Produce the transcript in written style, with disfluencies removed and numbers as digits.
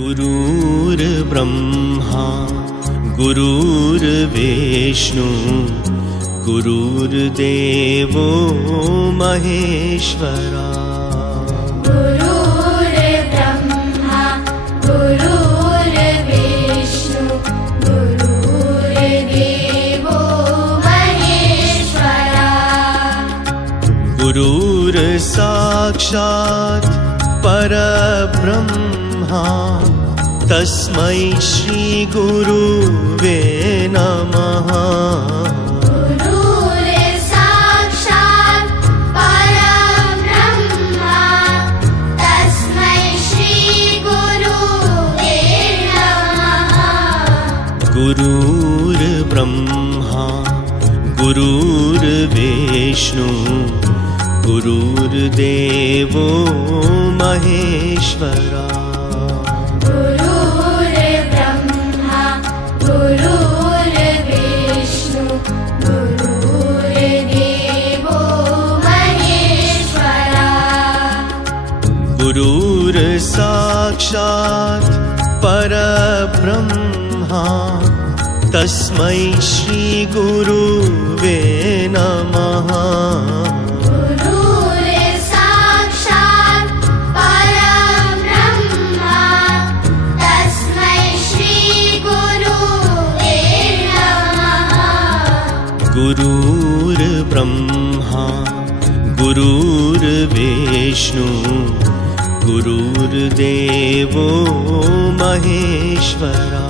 गुरुर्ब्रह्मा गुरुर्विष्णु गुरुर्देवो महेश्वरा। गुरुर्ब्रह्मा गुरुर्विष्णु गुरुर्देवो महेश्वरा। गुरुर्साक्षात् परब्रह्मा तस्मै श्री गुरुवे नमः। गुरुर्साक्षात् परब्रह्मा तस्मै श्री गुरुवे नमः। गुरुर्ब्रह्मा गुरुर्विष्णु गुरुर्देवो महेश्वरा। गुरुर्ब्रह्मा गुरुर्विष्णु गुरुर्देवो महेश्वरा। गुरुर्साक्षात् परब्रह्मा तस्मै श्री गुरुवे नमः। गुरुर्साक्षात् परब्रह्मा तस्मै श्री गुरुवे नमः। गुरुर्ब्रह्मा गुरुर्विष्णु गुरुर्देवो महेश्वरा।